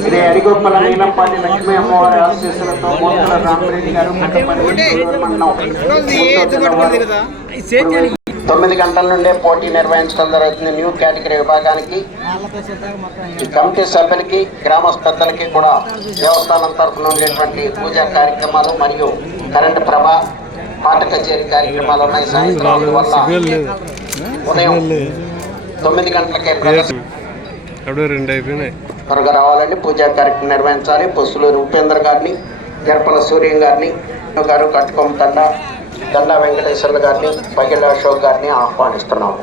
శ్రీ అడిగొప్పల నీలంపాటి లక్ష్మీ అమ్మవారి ఆశీస్సులతో మోతల రామరెడ్డి గారు పుట్టపర్తి మండలం తొమ్మిది గంటల నుండే పోటీ నిర్వహించడం జరుగుతుంది న్యూ కేటగిరీ విభాగానికి ఈ కమిటీ సభ్యులకి గ్రామ పెద్దలకి కూడా దేవస్థానం తరఫున ఉండేటువంటి పూజా కార్యక్రమాలు మరియు కరెంటు ప్రభ పాట కచేరీ కార్యక్రమాలు ఉన్నాయి సాయంత్రం అందువల్ల ఉదయం తొమ్మిది గంటలకే త్వరగా రావాలని పూజా కార్యక్రమం నిర్వహించాలి పొస్సులూరు ఉపేంద్ర గారిని గర్పల సూర్యం గారిని గారు కట్టుకొమ్మ దండ దండ గారిని పగిళ్ళ అశోక్ గారిని ఆహ్వానిస్తున్నాము.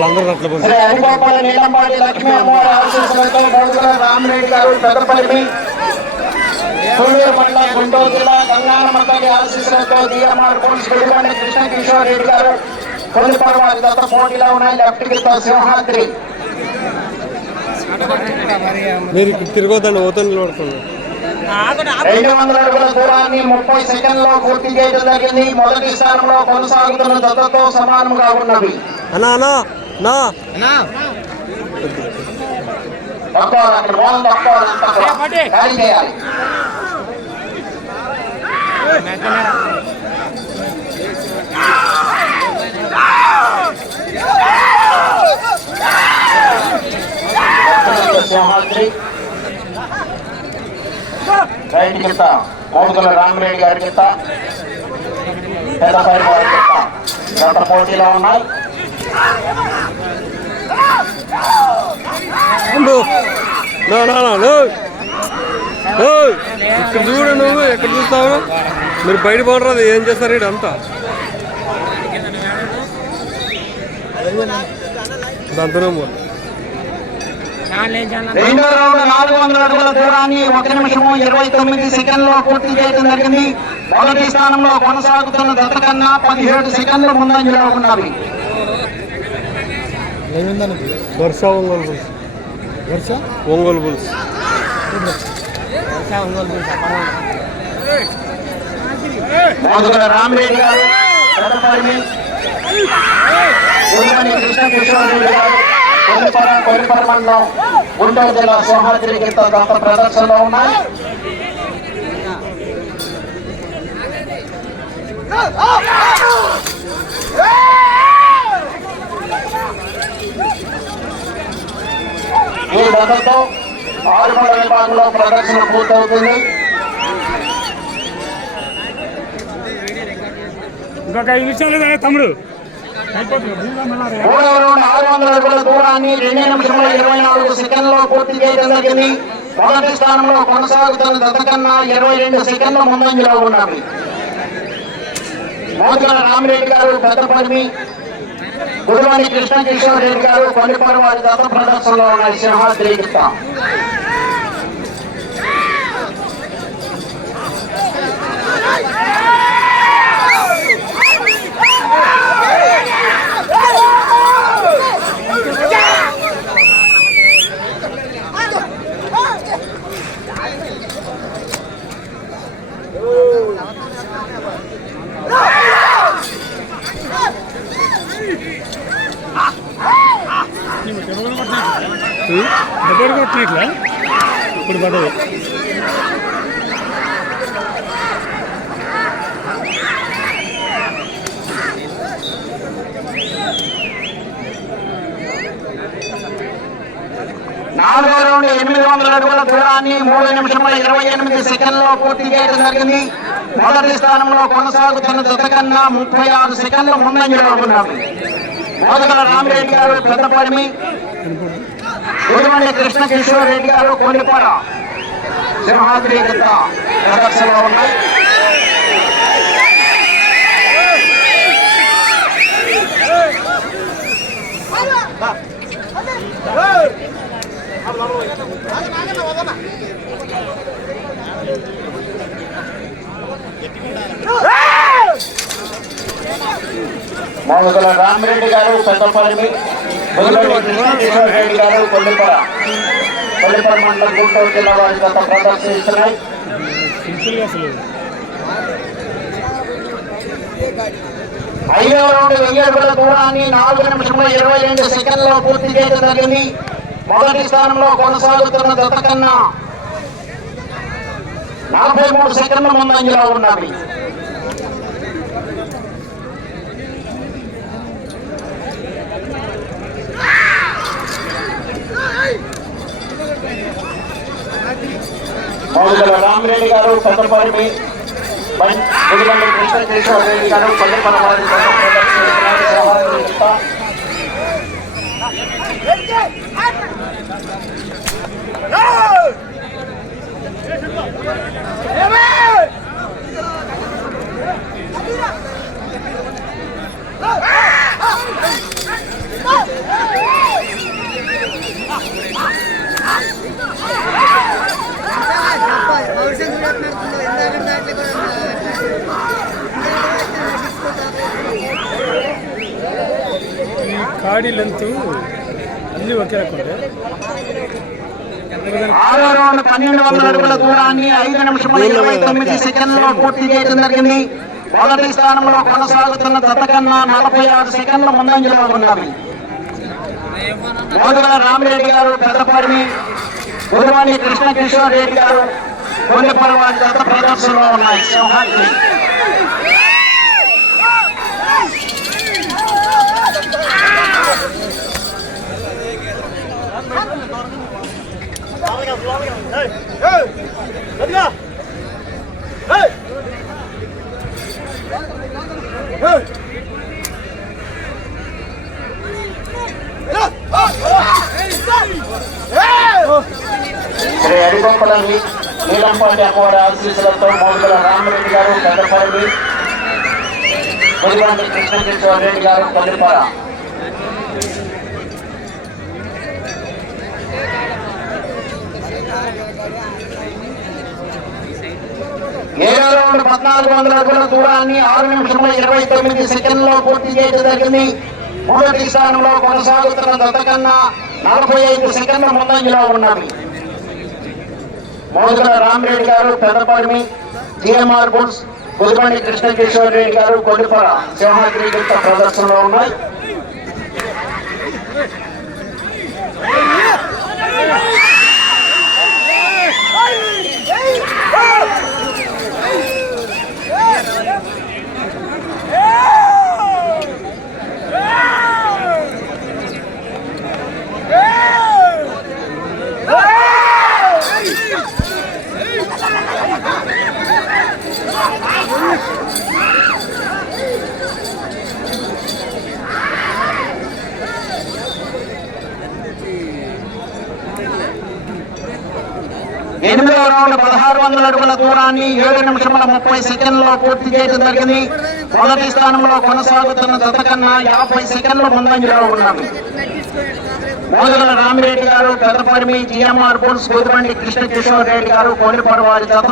వాళ్ళందరూ అట్లా పోయి శ్రీ హరిగోపాల నీలంపాటి లక్ష్మీ అమ్మవారి ఆశీస్సులతో మోదుల రామరెడ్డి గారు పెద్దపల్లి సూళ్ళూరు మండలం గుంటూరు జిల్లా గంగానమ్మతల్లి ఆశీస్సులతో డిఎంఆర్ పోలీస్ వెలుగుని కృష్ణ కిషోర్ రెడ్డి గారు పోటీలో ఉన్నాయి. లెఫ్ట్ గిరితో సింహాద్రి. మీరు ఇక్కడ తిరగొద్దండి ఓతో నిలబడుతుంది రెండు వందల అడుగుల దూరాన్ని ముప్పై సెకండ్లో పూర్తి చేయడం జరిగింది. మొదటి స్థానంలో కొనసాగుతున్న జతతో సమానంగా ఉన్నవి. అన్నా. అన్నా నా. తక్కువ అక్కడ బాల్ తక్కువ ఖాళీ చేయాలి సింహాద్రి రైట్ కింద. మోదుగుల రామరెడ్డి గారి కింద. కింద గత పోటీలో ఉన్నాయి. ఉండు. నా నా నా ఇక్కడ చూడు నువ్వు ఎక్కడ చూస్తావు? మీరు బయట పోడరాదు ఏం చేస్తారు ఇక్కడ అంతా? దంతనమ్మ రెండో రౌండ్ నాలుగు వందల అడుగుల దూరాన్ని ఒక నిమిషము ఇరవై తొమ్మిది సెకండ్లో పూర్తి చేయడం జరిగింది. మొదటి స్థానంలో కొనసాగుతున్న దత్త కన్నా పదిహేడు సెకండ్ల ముందంజలో ఉన్నవి. వర్ష ఒంగోలు బుల్స్. వర్ష? ఒంగోలు బుల్స్. మోదుగుల రామరెడ్డి గారు పెద్దపల్లి ఉమ్మడి కృష్ణ కిషోర్ రెడ్డి గారు కొల్లిపర కొల్లిపర మండలం గుంటూరు జిల్లా సింహాద్రి కింద గత ప్రదర్శనలో ఉన్నాయి. ఈ ఆరుమల విభాగంలో ప్రదర్శన పూర్తవుతుంది. ఇంకొక ఐదు నిమిషాలు తమ్ముడు. మూడవ రౌండ్ ఆరు వందల అడుగుల దూరాన్ని రెండు నిమిషముల ఇరవై నాలుగు సెకండ్లో పూర్తి చేయడం జరిగింది. మొదటి స్థానంలో కొనసాగుతున్న కన్నా ఇరవై రెండు సెకండ్ల ముందంజలో ఉన్నవి మోతుల రామిరెడ్డి గారు పెద్దపల్లి ముదలమణి కృష్ణ కిషోర్ రెడ్డి గారు పల్లిపరం వారి గత ప్రదర్శనలో ఉన్న సింహాలు తెలియజేస్తాం Right! నాలుగో రౌండ్ ఎనిమిది వందల అడుగుల దూరాన్ని మూడు నిమిషముల ఇరవై ఎనిమిది సెకండ్లో పూర్తి చేయడం జరిగింది. మొదటి స్థానంలో కొనసాగుతున్న జత కన్నా ముప్పై ఆరు సెకండ్ల ముందంజలో ఉన్నారు మోదగల రామరెడ్డి గారు పెద్దపడిమి గురువండి కృష్ణ కిషోర్ రెడ్డి గారు కొల్లిపాడ సింహాద్రి ప్రదర్శనలో ఉన్నాయి. మోదగల రామరెడ్డి గారు పెద్దపడిమి రెడ్డి గారు కొల్లిపాడ కొల్లిపాడ మండలం గుంటూరు జిల్లా వారి గత ప్రదర్శిస్తున్నాయి. ఐదవ రౌండ్ వెయ్యి అడుగుల దూరాన్ని నాలుగు నిమిషంలో ఇరవై రెండు సెకండ్లో పూర్తి చేయడం జరిగింది. మొదటి స్థానంలో కొనసాగుతున్న జత కన్నా నలభై మూడు సెకండ్ల ముందంజలో ఉన్నవి మౌలికల రామిరెడ్డి గారు పెద్దపాటి గుడిబండి కృష్ణ కేశవ రెడ్డి గారు పల్లెపల వారి జత ప్రదర్శిస్తున్నారు. సహాయం చేస్తా. ఈ కాడి లెంత్ అన్ని ఒకే రకం ఆరో రౌండ్ పన్నెండు వందల అడుగుల దూరాన్ని ఐదు నిమిషముల ఇరవై తొమ్మిది సెకండ్లలో పూర్తి చేయడం జరిగింది. మొదటి స్థానంలో కొనసాగుతున్న జత కన్నా నలభై ఆరు సెకండ్ల ముందంజలో ఉన్నవి. మోదుగల రామిరెడ్డి గారు పెద్దపాడిని గురువాణి కృష్ణ కిషోర్ రెడ్డి గారు కొన్నిపల్లి వారి జత ప్రదర్శనలో ఉన్నాయి. సింహాద్రి. శ్రీ అడిగొప్పలంగి నీలంపాటి అమ్మవారి ఆశీస్సులతో మోదుగల రామిరెడ్డి గారు పెద్దపల్లి గురువాణి కృష్ణ రెడ్డి గారు కొన్నిపల ఏడో రౌండ్ పద్నాలుగు వందల అడుగుల దూరాన్ని ఆరు నిమిషంలో ఇరవై తొమ్మిది సెకండ్లో పూర్తి చేయడం జరిగింది. మొదటి స్థానంలో కొనసాగుతున్న దత్త కన్నా నలభై ఐదు సెకండ్ల ముందంజలో ఉన్నవి మోదుల రామరెడ్డి గారు పెద్దపాడిమి జిఎంఆర్ బుడ్స్ గుదిబండి కృష్ణ కిషోర్ రెడ్డి గారు కొల్లిపర సింహాద్రి యుక్త ప్రదర్శనలో ఉన్నాయి. ఎనిమిదవ పదహారు వందల అడుగుల దూరాన్ని ఏడు నిమిషముల ముప్పై సెకండ్లో పూర్తి చేయడం జరిగింది. మొదటి స్థానంలో కొనసాగుతున్న జత కన్నా యాభై సెకండ్ల ముందంజలో ఉన్నవి మోదగల రామిరెడ్డి గారు పెద్దపరిమి జిఎంఆర్ బుల్స్ గోదిబండి కృష్ణ కిషోర్ రెడ్డి గారు కోడిపడి వారి జత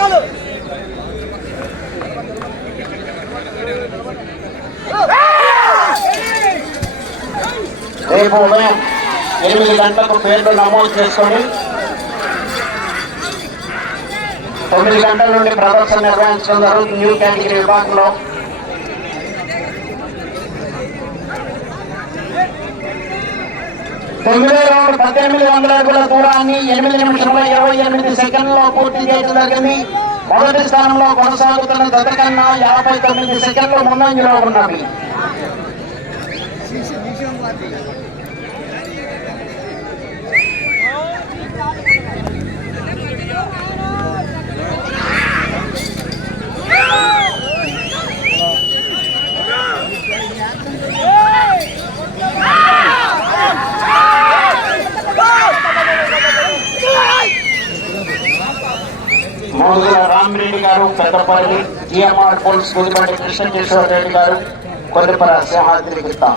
కాదు. రేపు ఉదయం ఎనిమిది గంటలకు పేర్లు నమోదు చేసుకొని తొమ్మిది గంటల నుండి ప్రదర్శన నిర్వహించడం జరుగుతుంది. న్యూ క్యాంటీన్ విభాగంలో తొమ్మిదో రౌండ్ పద్దెనిమిది వందల అడుగుల దూరాన్ని ఎనిమిది నిమిషంలో ఇరవై ఎనిమిది సెకండ్లో పూర్తి చేయడం జరిగింది. మొదటి స్థానంలో కొనసాగుతున్న గత కన్నా యాభై తొమ్మిది సెకండ్లు ముందంజలో ఉన్నవి మోదుల రామిరెడ్డి గారు పెద్దపల్లి జిఎంఆర్ పోలీస్ గుదిబండి కృష్ణకేశ్వర రెడ్డి గారు కొల్లిపర సింహాద్రి గుప్తా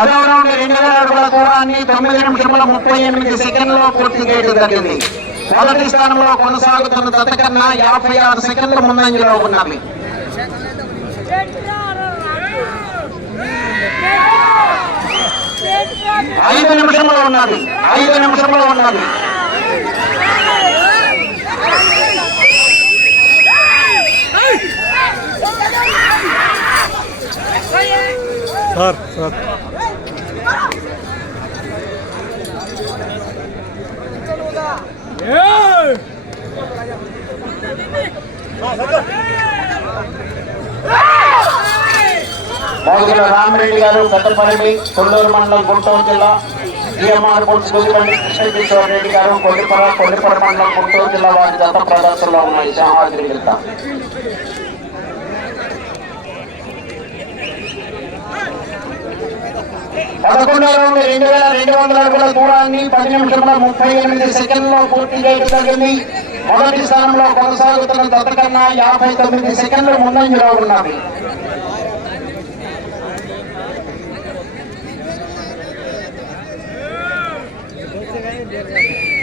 పదవ రెండు వేల అడుగుల దూరాన్ని తొమ్మిది నిమిషముల ముప్పై ఎనిమిది సెకండ్లో పూర్తి చేయడం జరిగింది. మొదటి స్థానంలో కొనసాగుతున్న జత కన్నా యాభై ఆరు సెకండ్ల ముందంజలో ఉన్నవి. ఐదు నిమిషంలో ఉన్నది ఐదు నిమిషంలో ఉన్నది సార్ సార్. ఏయ్! రామరెడ్డి గారు పెద్దపల్లి కొల్లూరు మండలం గుంటూరు జిల్లా జిఎంఆర్ పోలీస్ గుదిబండి రెడ్డి గారు కొల్లిపర కొల్లిపర మండలం గుంటూరు జిల్లా వారి గత ప్రదర్శనలో ఉన్నాయి సింహాద్రి జిల్లా పదకొండవ రౌండ్ రెండు వేల రెండు వందల అడుగుల దూరాన్ని పది నిమిషంలో ముప్పై ఎనిమిది సెకండ్లో పూర్తి చేయడం జరిగింది మొదటి స్థానంలో కొనసాగుతున్న దత్తకన్నా యాభై తొమ్మిది సెకండ్లు ముందంజలో ఉన్నవి.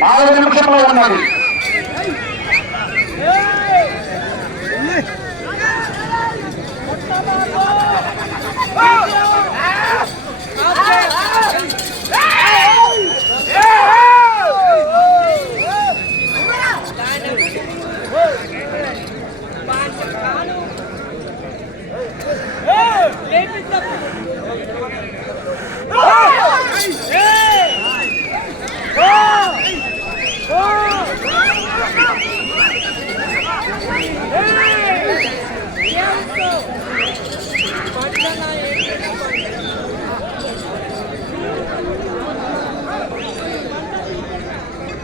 నాలుగు నిమిషంలో ఉన్నది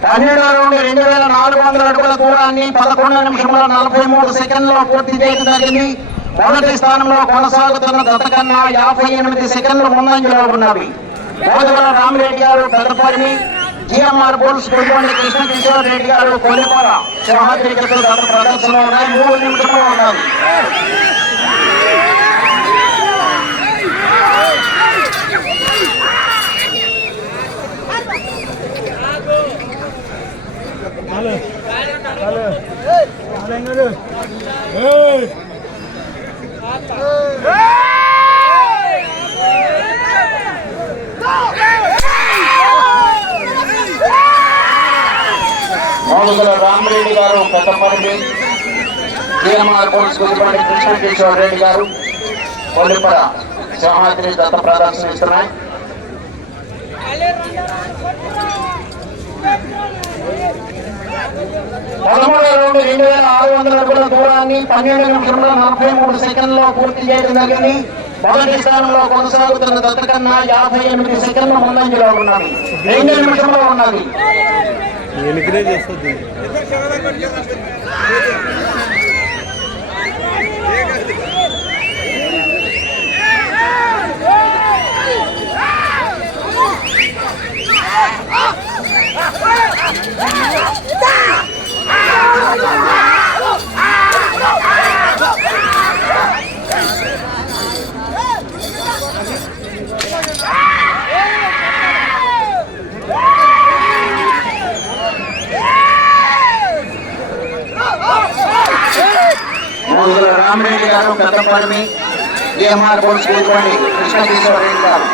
పన్నెండవ రౌండ్ రెండు వేల నాలుగు వందల అడుగుల దూరాన్ని పదకొండు నిమిషంలో నలభై మూడు సెకండ్లో పూర్తి చేయడం జరిగింది. మొదటి స్థానంలో కొనసాగుతున్న జత కన్నా యాభై ఎనిమిది సెకండ్లు ముందంజలో ఉన్నవి. మోదుల రామిరెడ్డి గారు పెద్దపల్లి జిఎంఆర్ పోలీస్ కృష్ణ కిషోర్ రెడ్డి గారు కొలిపాల సింహాద్రి గత ప్రదర్శన ఉన్నాయి. మూడు నిమిషంలో ఉన్నాయి. చాలు. రామరెడ్డి గారు పెద్దపల్లి జిఎంఆర్ పోలీస్ గుడిబండి కృష్ణకిషోర్ రెడ్డి గారు కొల్లిపర సింహాద్రి దత్త ప్రదర్శన ఇస్తున్నాయి పదమూడు రెండు రెండు వేల ఆరు వందల అడుగుల దూరాన్ని పన్నెండు నిమిషంలో నలభై మూడు సెకండ్లో పూర్తి చేయడం జరిగింది. మొదటి స్థానంలో కొనసాగుతున్న దత్తకన్నా యాభై ఎనిమిది సెకండ్లు ముందంజలో ఉన్నది. రెండు నిమిషంలో ఉన్నది. గారు పెద్దపల్లి జిఎంఆర్ బోల్స్ కూతుకోండి కృష్ణకిషోర్ రెడ్డి గారు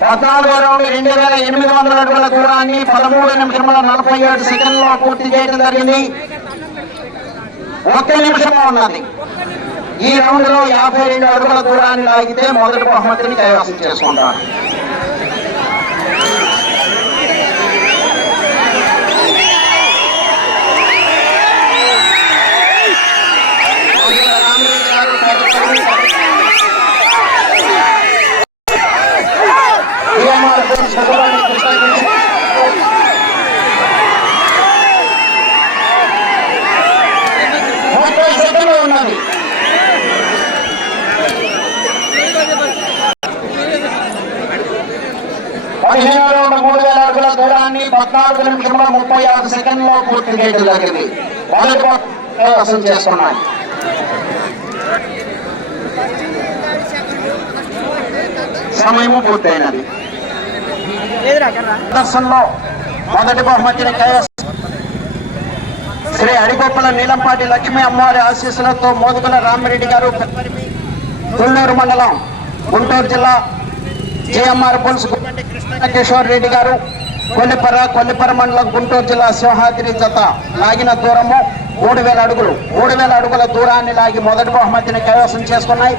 పద్నాలుగో రౌండ్ రెండు వేల ఎనిమిది వందల అడుగుల దూరాన్ని పదమూడు నిమిషముల నలభై ఏడు సెకండ్లో పూర్తి చేయడం జరిగింది. ఒక్క నిమిషంలో ఉన్నది. ఈ రౌండ్లో యాభై రెండు అడుగుల దూరాన్ని లాగితే మొదటి బహుమతిని కైవసం చేసుకుంటారు DMR పోలీస్ సభలోని కృష్ణగిరి ముప్పై సెకండ్లు ఉన్నది పదిహేను రౌండ్ మూడు వేల అడుగుల దూరాన్ని పద్నాలుగు నిమిషంలో ముప్పై ఆరు సెకండ్లో పూర్తి చేయడం జరిగింది. వాలీబాల్ ప్రదర్శన చేస్తున్నాయి. సమయము పూర్తయినది. ప్రదర్శనలో మొదటి బహుమతిని కైవసం శ్రీ అడిగొప్పల నీలంపాటి లక్ష్మీ అమ్మవారి ఆశీస్సులతో మోదుగుల రామిరెడ్డి గారు తుళ్ళూరు మండలం గుంటూరు జిల్లా జేఎంఆర్ కృష్ణ కిషోర్ రెడ్డి గారు కొల్లిపర కొల్లిపర మండలం గుంటూరు జిల్లా సింహాద్రి జత లాగిన దూరము మూడు వేల అడుగులు. మూడు వేల అడుగుల దూరాన్ని లాగి మొదటి బహుమతిని కైవసం చేసుకున్నాయి.